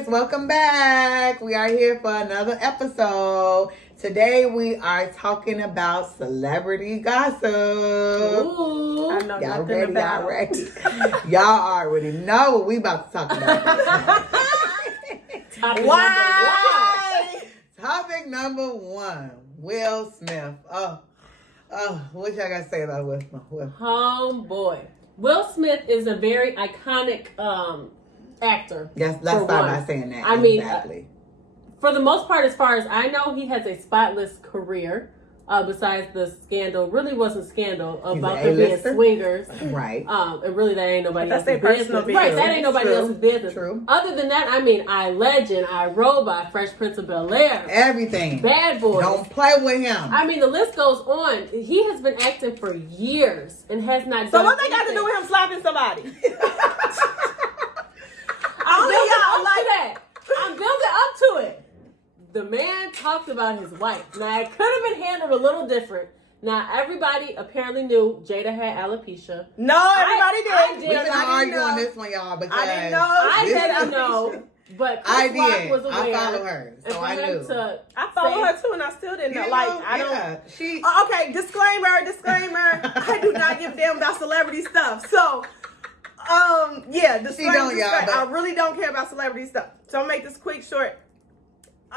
guys, welcome back. We are here for another episode. Today we are talking about celebrity gossip. Ooh, I know Y'all nothing ready? about. Y'all already know what we about to talk about. Why? Topic number one, Will Smith. What y'all got to say about Will Smith? Homeboy. Will Smith is a very iconic actor. Yes, let's start by saying that. I mean, exactly. For the most part, as far as I know, he has a spotless career. Besides the scandal, really wasn't scandal about them being swingers, right? And really that ain't nobody else's business, right? That ain't nobody else's business. True. Other than that, I mean, I Legend, I Robot, Fresh Prince of Bel-Air, everything, Bad Boys. Don't play with him. I mean, the list goes on. He has been acting for years and has not. So done what they anything. got to do with him slapping somebody? I'm building up to it. The man talked about his wife. Now, it could have been handled a little different. Now, everybody apparently knew Jada had alopecia. No, everybody I did. did. We can I argue on this one, y'all, because I didn't know. I didn't know, but Chris I Rock did. was aware. I follow her, And so for I him knew. I follow her too, and I still didn't know. I don't. Okay, disclaimer. I do not give a damn about celebrity stuff. So, disclaimer. I really don't care about celebrity stuff. So I'll make this quick, short.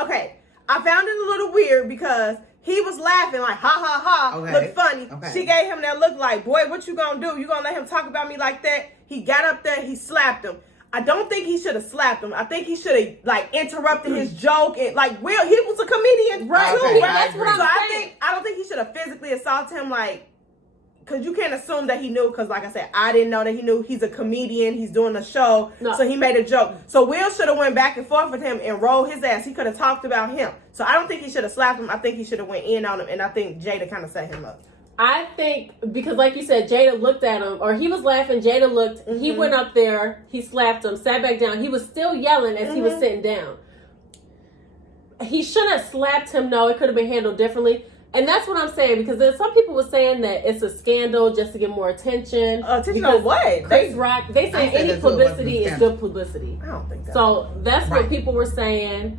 Okay, I found it a little weird because he was laughing like ha ha ha, looked funny. Okay. She gave him that look like, boy, what you gonna do? You gonna let him talk about me like that? He got up there, he slapped him. I don't think he should have slapped him. I think he should have interrupted his joke and he was a comedian, right? Okay, that's what I'm saying. I don't think he should have physically assaulted him, because you can't assume that he knew. Because like I said, I didn't know that he knew. He's a comedian. He's doing a show, so he made a joke. So Will should have went back and forth with him and rolled his ass. He could have talked about him. So I don't think he should have slapped him. I think he should have went in on him, and I think Jada kind of set him up. I think because, like you said, Jada looked at him, or he was laughing. Jada looked. Mm-hmm. He went up there. He slapped him. Sat back down. He was still yelling as he was sitting down. He shouldn't have slapped him. No, it could have been handled differently. And that's what I'm saying, because there's some people were saying that it's a scandal just to get more attention. Attention on what? Chris Rock, they say any publicity is good publicity. I don't think that. So that's what people were saying.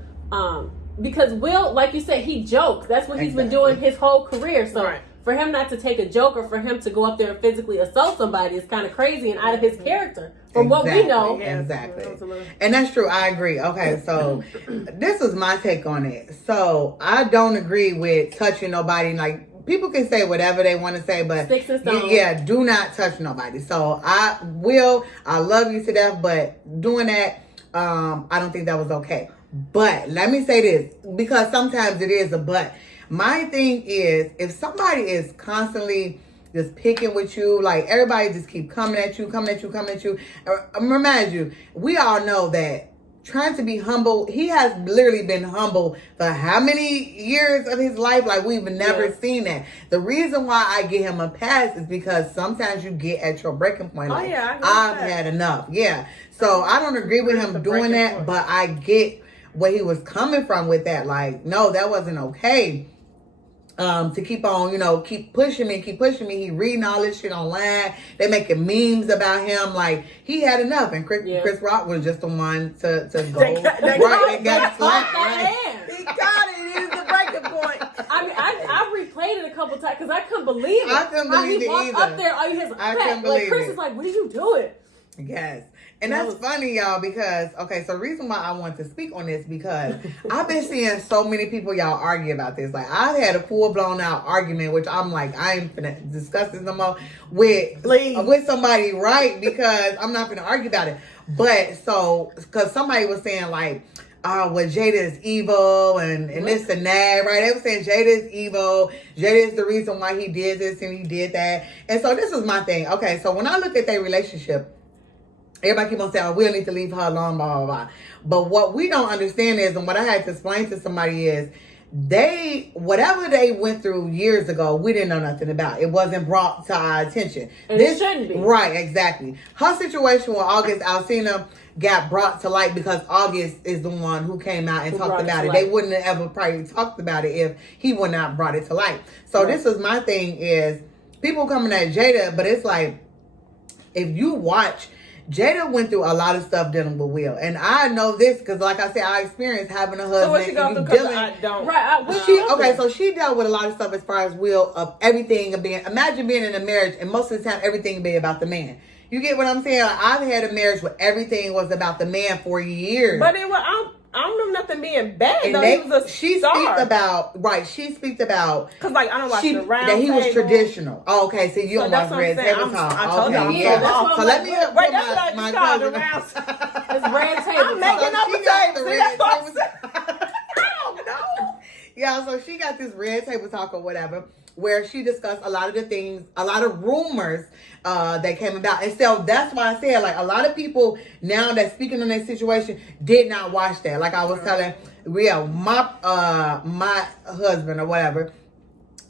Because Will, like you said, he jokes. That's what he's been doing his whole career. So for him not to take a joke or for him to go up there and physically assault somebody is kind of crazy and out of his character. From what we know. Exactly. And that's true. I agree. Okay, so this is my take on it. So I don't agree with touching nobody. Like, people can say whatever they want to say, but sticks and stones. Yeah, do not touch nobody. So I love you to death, but doing that, I don't think that was okay. But let me say this, because sometimes it is a but. My thing is, if somebody is constantly just picking with you, like everybody just keep coming at you. Remind you, we all know that trying to be humble, he has literally been humble for how many years of his life? Like, we've never seen that. The reason why I give him a pass is because sometimes you get at your breaking point. Like, I've had enough. Yeah. So I don't agree with him doing that, but I get where he was coming from with that. Like, no, that wasn't okay. To keep on, keep pushing me. He reading all this shit online. They making memes about him. Like, he had enough. And Chris Rock was just the one to go right and get slapped. Right? He got it. It is the breaking point. I mean, I replayed it a couple times because I couldn't believe it. I couldn't believe it either. Up there, I couldn't believe Chris is like, what are you doing? Yes. And that's funny, y'all, because, the reason why I want to speak on this, because I've been seeing so many people, y'all, argue about this. Like, I've had a full-blown out argument, which I'm like, I ain't finna discuss this no more with somebody, right? Because I'm not finna argue about it. But, because somebody was saying, like, Jada is evil and this and that, right? They were saying Jada is evil. Jada is the reason why he did this and he did that. And so this is my thing. Okay, so when I look at their relationship, everybody keep on saying, we'll need to leave her alone, blah, blah, blah. But what we don't understand is, and what I had to explain to somebody is, whatever they went through years ago, we didn't know nothing about. It wasn't brought to our attention. And it shouldn't be. Right, exactly. Her situation with August Alsina got brought to light because August is the one who came out and talked about it. They wouldn't have ever probably talked about it if he would not brought it to light. So this is my thing is, people coming at Jada, but it's like, if you watch Jada went through a lot of stuff dealing with Will, and I know this because, like I said, I experienced having a husband. So what she go through? Because I don't. Right. So she dealt with a lot of stuff as far as Will of everything being. Imagine being in a marriage, and most of the time everything being about the man. You get what I'm saying? Like, I've had a marriage where everything was about the man for years. But it was, I don't know nothing being bad. And though. She speaks about because like I don't watch the round that he was table. traditional. Oh, okay, so you don't watch Red Table Talk. I told you. Yeah. So let me wait. That's what I called the round. It's Red Table. I'm making up a table. I don't know. Yeah, so she got this Red Table Talk or whatever, where she discussed a lot of the things, a lot of rumors that came about. And so that's why I said, like, a lot of people now that's speaking on that situation did not watch that. Like I was telling my husband or whatever,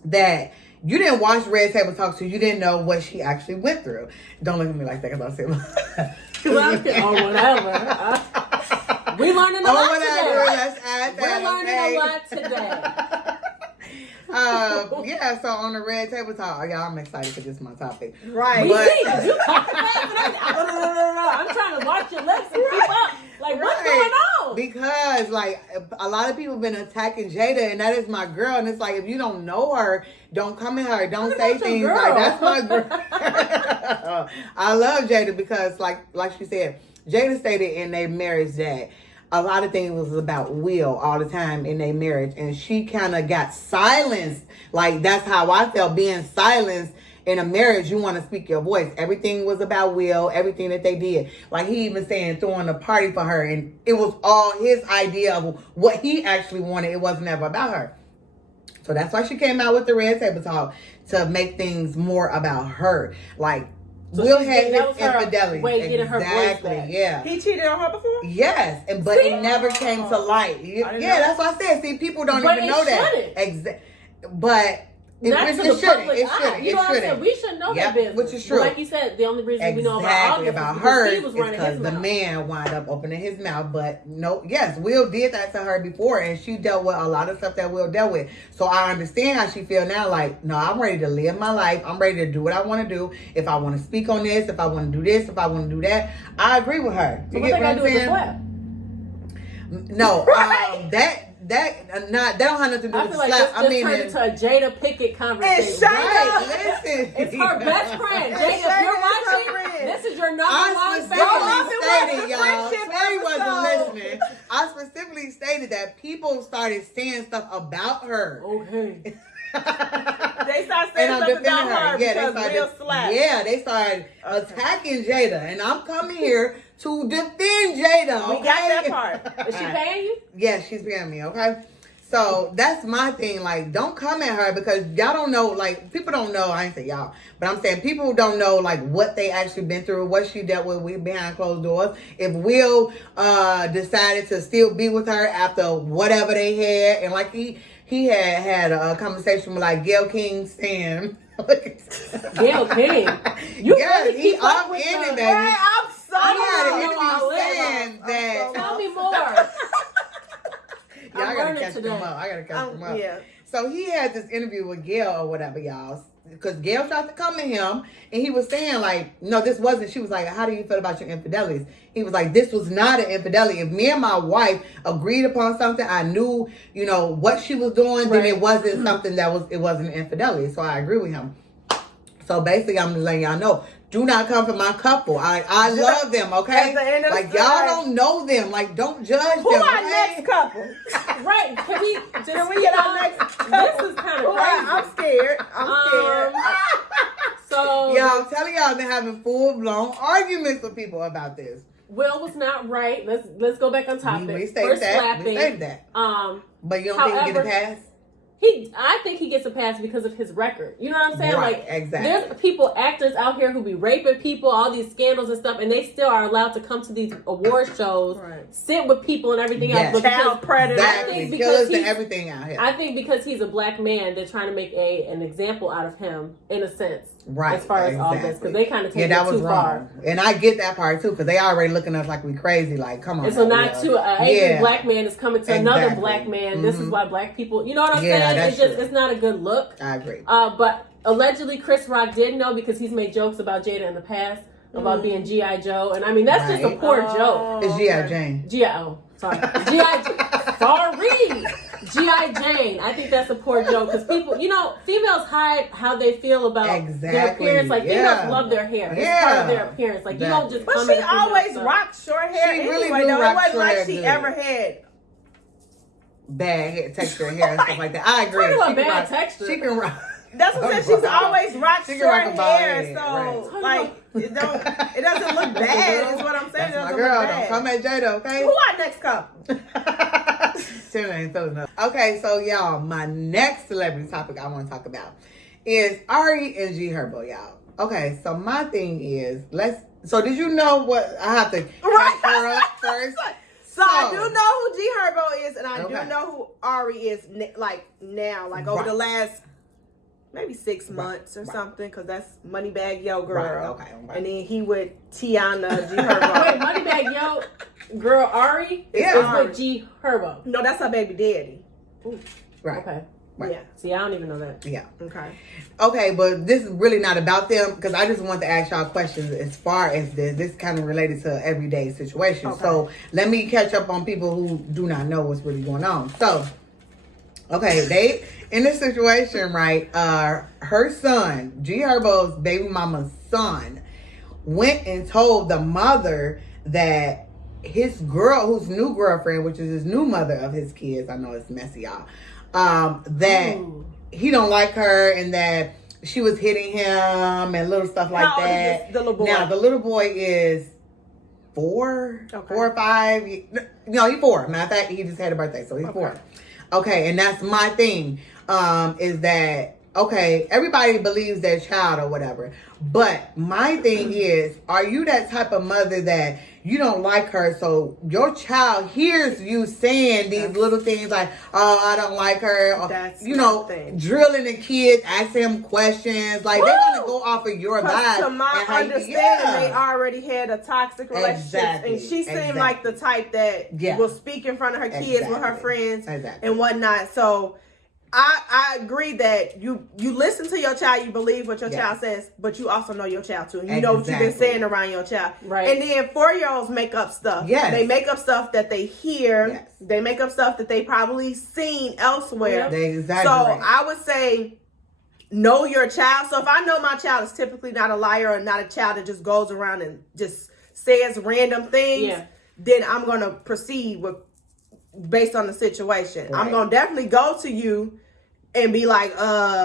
that you didn't watch Red Table Talk, so you didn't know what she actually went through. Don't look at me like that because I said whatever. We learning a lot today. We're learning a lot today. Yeah, so on the Red Table Talk, y'all, I'm excited because this is my topic. Right. But you talking fast, I'm trying to watch your lips and keep up. Like, what's going on? Because, like, a lot of people have been attacking Jada, and that is my girl. And it's like, if you don't know her, don't come at her. Don't say things like, that's my girl. I love Jada because, like she said, Jada stated in their marriage that a lot of things was about Will all the time in their marriage, and she kind of got silenced. Like, that's how I felt, being silenced in a marriage. You want to speak your voice. Everything was about Will, everything that they did. Like, he even saying throwing a party for her, and it was all his idea of what he actually wanted. It wasn't ever about her. So that's why she came out with the Red Table Talk, to make things more about her. Like, so Will had his infidelity. Getting her voice back. Yeah. He cheated on her before? Yes, but it never came to light. Yeah, that's what I said. See, people don't even know that. But it shouldn't. You know what I'm saying? We should know that business. Which is true. But like you said, the only reason we know about her is because the man wound up opening his mouth. But no, yes, Will did that to her before, and she dealt with a lot of stuff that Will dealt with. So I understand how she feel now. Like, no, I'm ready to live my life. I'm ready to do what I want to do. If I want to speak on this, if I want to do this, if I want to do that, I agree with her. So what they gotta do with the slap? No, that don't have nothing to do with the slap. I mean, turned into a Jada Pickett conversation. Listen, it's her best friend. Jada, if you're watching, this is your number one fan. Y'all, Terry wasn't listening. I specifically stated that people started saying stuff about her. Okay. They started saying something about her because Will slapped. Yeah, they started attacking Jada, and I'm coming here to defend Jada. We got that part. Is she paying you? Yes, she's paying me. Okay. So that's my thing. Like, don't come at her because y'all don't know. Like, people don't know. I ain't say y'all, but I'm saying people don't know like what they actually been through, what she dealt with behind closed doors. If Will decided to still be with her after whatever they had, and like he had a conversation with like Gayle King saying. Gayle King. You really he up-ended that. I'm sorry. Tell me more. I gotta catch them up. Yeah. So he had this interview with Gayle or whatever, y'all. Because Gayle tried to come to him and he was saying, like, no, this wasn't. She was like, how do you feel about your infidelities? He was like, this was not an infidelity. If me and my wife agreed upon something, I knew, what she was doing, then it wasn't something it wasn't an infidelity. So I agree with him. So basically, I'm just letting y'all know, do not come for my couple. I love them, okay? Like, y'all don't know them. Like, don't judge them. Who our next couple? Right. Can we get our next couple? This is kind of crazy. I'm scared. So yeah, I'm telling y'all, I've been having full-blown arguments with people about this. Will was not right. Let's go back on topic. We stated that. But you don't think he get a pass? I think he gets a pass because of his record. You know what I'm saying? Right, like, exactly. There's people, actors out here who be raping people, all these scandals and stuff, and they still are allowed to come to these award shows, sit with people and everything else. Child predators, killers and everything out here. I think because he's a black man, they're trying to make an example out of him, in a sense. Right. As far as all this, because they kind of take it too far. And I get that part too, because they already looking at us like we crazy. Like, come on. And so not to an Asian black man is coming to another black man. This is why black people, you know what I'm saying? It's not a good look. I agree. But allegedly, Chris Rock did know because he's made jokes about Jada in the past. about being G.I. Joe. And I mean, that's just a poor joke. It's G.I. Jane. Sorry. G.I. Jane. I think that's a poor joke because people, females hide how they feel about their appearance. Like, females love their hair. It's part of their appearance. Like, you don't just But she always rocked short hair anyway. It wasn't like she ever had bad hair, texture and hair and stuff like that. I agree. Talking about bad texture. She can rock. That's what I'm saying. She's always rocked short hair, so like it doesn't look bad. Is what I'm saying. That's my girl. Don't come at Jada, okay? Who our next couple? Still ain't feeling enough. Okay, so y'all, my next celebrity topic I want to talk about is Ari and G Herbo, y'all. Okay, so my thing is, so did you know what I have to catch her up first? So I do know who G Herbo is, and I do know who Ari is. Now, over the last maybe 6 months or something, because that's Moneybag Yo Girl. Right. And then he with Tiana G Herbo. Wait, Moneybag Yo Girl Ari is with G Herbo. No, that's her baby daddy. Ooh. Right. Okay. Right. Yeah. See, I don't even know that. Yeah. Okay, but this is really not about them, because I just want to ask y'all questions as far as this. This kind of related to everyday situations. Okay. So let me catch up on people who do not know what's really going on. So, okay, they in this situation, right? Her son, G Herbo's baby mama's son, went and told the mother that his new girlfriend, which is his new mother of his kids, I know it's messy, y'all, that he don't like her and that she was hitting him and little stuff like that. How old is the little boy? Now, the little boy is 4 or 5. No, he's 4. Matter of fact, he just had a birthday, so he's 4. Okay, and that's my thing, is that, okay, everybody believes their child or whatever. But my thing is, are you that type of mother that you don't like her, so your child hears you saying these little things like, oh, I don't like her, or, drilling the kids, asking them questions, like they're going to go off of your vibe. To my understanding, they already had a toxic relationship, and she seemed like the type that will speak in front of her kids with her friends and whatnot. So I agree that you listen to your child, you believe what your child says, but you also know your child too. And you know what you've been saying around your child. Right. And then 4-year-olds make up stuff. Yes. They make up stuff that they hear. Yes. They make up stuff that they probably seen elsewhere. They exaggerate. So I would say know your child. So if I know my child is typically not a liar or not a child that just goes around and just says random things, then I'm going to proceed based on the situation. Right. I'm going to definitely go to you and be like,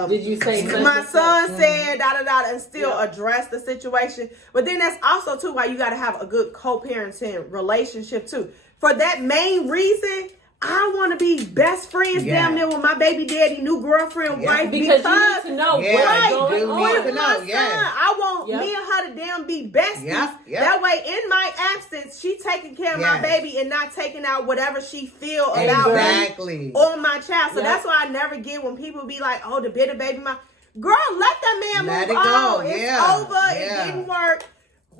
did you say my son said da-da-da, and still address the situation. But then that's also too why you got to have a good co-parenting relationship too. For that main reason, I want to be best friends damn near with my baby daddy, new girlfriend, wife. Because you need to know what's going on with my son. I want me and her to damn be besties. That way, in my absence, she taking care of my baby and not taking out whatever she feel about me on my child. So that's why I never get when people be like, oh, the bitter baby mom. Girl, let that man move on. It's over. It didn't work.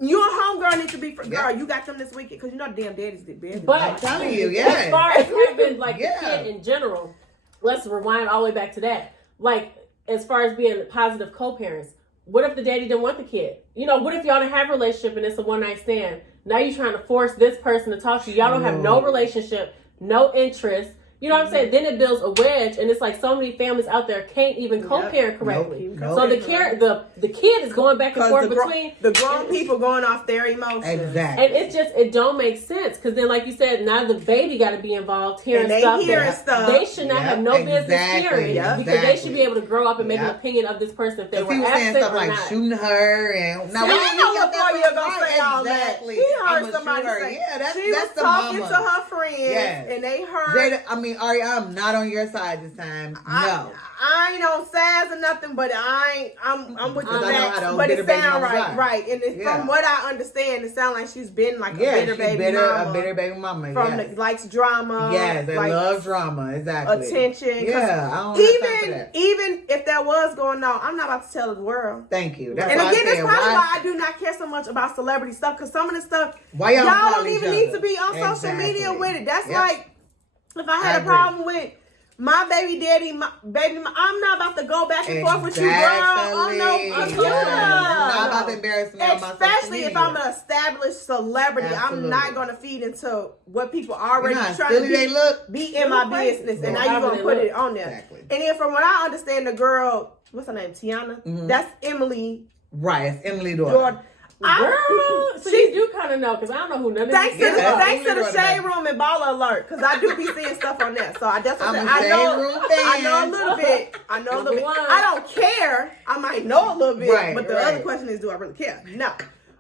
You and homegirl need to be girl. You got them this weekend because you know damn daddies did bad. But I'm telling you, as far as having like the kid in general, let's rewind all the way back to that. Like as far as being positive co-parents, what if the daddy didn't want the kid? What if y'all didn't have a relationship and it's a one night stand? Now you're trying to force this person to talk to you. Y'all don't have no relationship, no interest. You know what I'm saying? Then it builds a wedge, and it's like so many families out there can't even co-parent correctly. So the kid is going back and forth between the grown people going off their emotions. Exactly. And it don't make sense because then, like you said, now the baby got to be involved hearing stuff. They should not have no business hearing because they should be able to grow up and make an opinion of this person if they were absent stuff or like not. Shooting her and now I know before you're gonna say all that. He heard somebody say she was talking to her friends and they heard. Ari, I'm not on your side this time. No. I ain't on sides or nothing, but I'm with the facts. But it sound right. And it's, from what I understand, it sounds like she's been like a bitter baby mama. A bitter baby mama. From likes drama. Yes, they love drama. Exactly. Attention. Yeah, I don't even if that was going on, I'm not about to tell the world. Thank you. That's and again, that's probably why I do not care so much about celebrity stuff, because some of the stuff y'all don't even need to be on social media with it. That's like if I had a problem with my baby daddy, I'm not about to go back and forth with you, girl. Oh no, not about I've embarrassed me on my social media. Especially if I'm an established celebrity, I'm not gonna feed into what people already trying to be in my business, and now you're gonna put it on there. Exactly. And then from what I understand, the girl, what's her name, Tiana? That's Emily. Right, it's Emily daughter. Girl, so you do kind of know, because I don't know who none of Thanks to the Shade Room and Baller Alert, because I do be seeing stuff on there. So I definitely I know a little bit. I don't care. I might know a little bit, but the other question is, do I really care? No.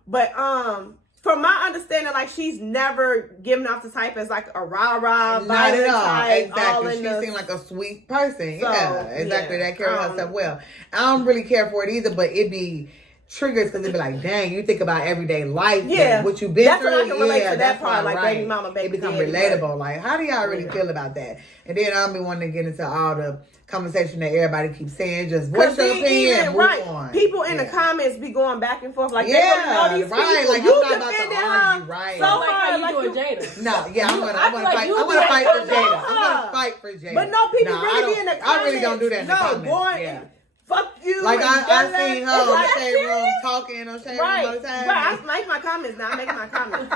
But from my understanding, like, she's never given off the type as like a rah-rah, not at all. Type, exactly. She seemed like a sweet person. So, yeah, exactly. That carries herself well. I don't really care for it either, but it be triggers because it'd be like, dang, you think about everyday life, what you've been through. That's what I can relate to that part, like baby mama, baby it become relatable. Like, how do y'all really feel about that? And then I don't be wanting to get into all the conversation that everybody keeps saying. Just what's your opinion? Move on. People in the comments be going back and forth like, they don't know these people. Like, you I'm not about to argue, right? So like how you doing, Jada? No, I'm gonna fight. I'm gonna fight for Jada. I'm gonna fight for Jada. But no, people really be in the comments. I really don't do that in the comments. Fuck you. Like, I seen her on Shade Room talking on Shade Room all the time. Right, I make my comments now. I'm making my comments.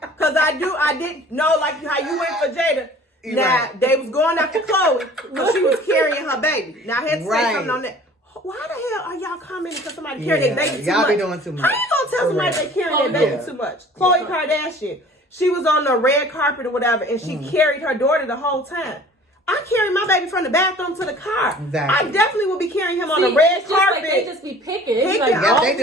Because I didn't know, like, how you went for Jada. Now, they was going after Chloe because she was carrying her baby. Now, I had to say something on that. Why the hell are y'all commenting because somebody carrying their baby too much? Y'all be doing too much. How you gonna tell somebody they carrying their baby too much? Khloe Kardashian. She was on the red carpet or whatever, and she carried her daughter the whole time. I carry my baby from the bathroom to the car. Exactly. I definitely will be carrying him on the red carpet. Like they just be picking. Like, they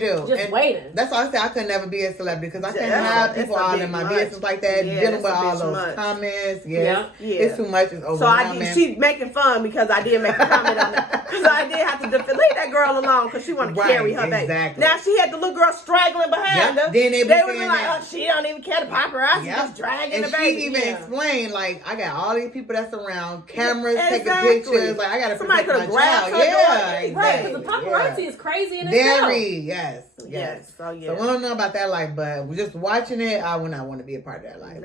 do. Just waiting. That's why I say I could never be a celebrity because I can't have people all in my business like that, dealing with all those comments. It's too much. It's overwhelming. So she's making fun because I did make a comment on that. Because I did have to leave that girl alone because she wanted to carry her baby. Now she had the little girl straggling behind her. Then they would be like, oh, she don't even care. The paparazzi just dragging the baby. And she even explained, like, I got all these people that's around, cameras, taking pictures. Like, I gotta protect my child. Right, because the paparazzi is crazy in itself. Yes. So we don't know about that life, but just watching it, I would not want to be a part of that life.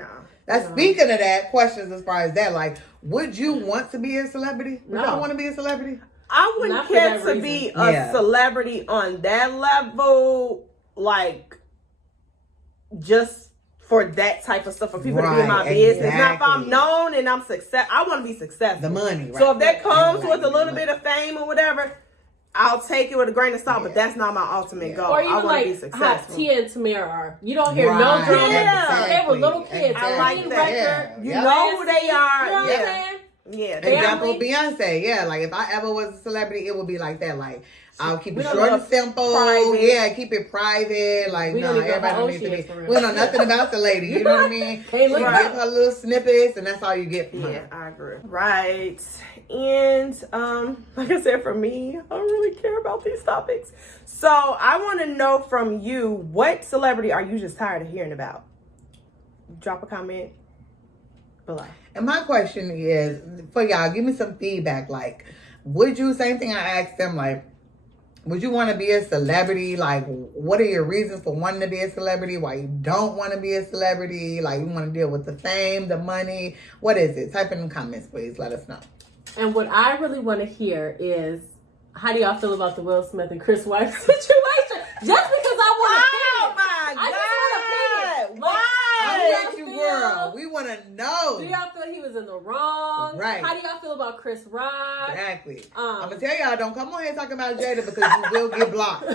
Speaking of that, questions as far as that, like, would you want to be a celebrity? Would y'all want to be a celebrity? I wouldn't care to be a celebrity on that level, like, just for that type of stuff, for people to be in my business. Now, if I'm known and I'm I want to be successful. The money, right? So if that comes with a little bit of fame or whatever, I'll take it with a grain of salt, but that's not my ultimate goal. Or even I want to be successful. How Tia and Tamara are. You don't hear no drama. They were little kids. I like that. You know who they are. You know what I'm saying? Example, Beyonce. Like, if I ever was a celebrity, it would be like that. Like, I'll keep it short and simple. Private. Keep it private. Like, everybody don't need to be. We don't know nothing about the lady. You know what I mean? Give her little snippets, and that's all you get from her. I agree. Right. And like I said, for me, I don't really care about these topics. So I want to know from you, what celebrity are you just tired of hearing about? Drop a comment below. And my question is, for y'all, give me some feedback. Like, would you, same thing I asked them, like, would you want to be a celebrity? Like, what are your reasons for wanting to be a celebrity? Why you don't want to be a celebrity? Like, you want to deal with the fame, the money? What is it? Type in the comments, please. Let us know. And what I really want to hear is, how do y'all feel about the Will Smith and Chris White situation? Just because I want to girl, we want to know. Do y'all feel he was in the wrong? Right. How do y'all feel about Chris Rock? Exactly. I'm going to tell y'all, don't come on here talking about Jada because you will get blocked.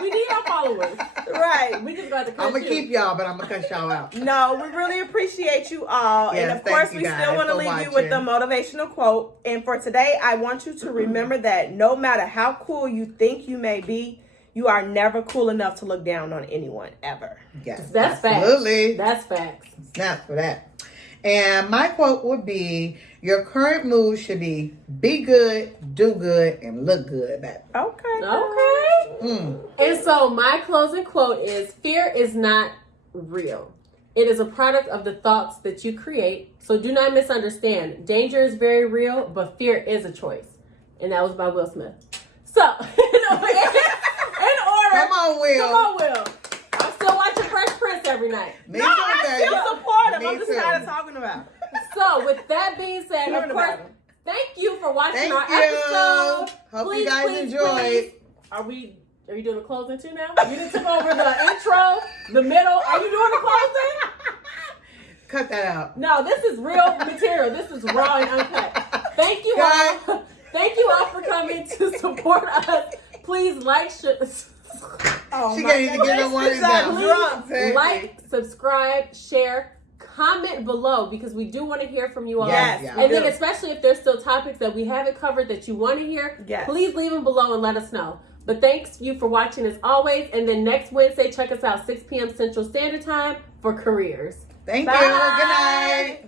We need our followers. Right. We just got to cut I'm going to keep y'all, but I'm going to cut y'all out. No, we really appreciate you all. Yes, and of course, we still want to leave you with the motivational quote. And for today, I want you to remember that no matter how cool you think you may be, you are never cool enough to look down on anyone, ever. Yes, that's absolutely. Facts. That's facts. Snap for that. And my quote would be, your current mood should be good, do good, and look good, baby. Okay. And so my closing quote is, fear is not real. It is a product of the thoughts that you create. So do not misunderstand. Danger is very real, but fear is a choice. And that was by Will Smith. So, Come on, Will. I'm still watching Fresh Prince every night. I still support him. I'm just tired of talking about. So, with that being said, of course, thank you for watching our episode. Hope you guys enjoyed. Are we Are you doing the closing too now? You done took over the intro, the middle. Are you doing the closing? Cut that out. No, this is real material. This is raw and uncut. Thank you all. Thank you all for coming to support us. Please like, she can't even get her words out. Please like, subscribe, share, comment below because we do want to hear from you all. Yes, and then especially if there's still topics that we haven't covered that you want to hear, please leave them below and let us know. But thanks you for watching as always. And then next Wednesday, check us out 6 p.m. Central Standard Time for careers. Thank you. Good night.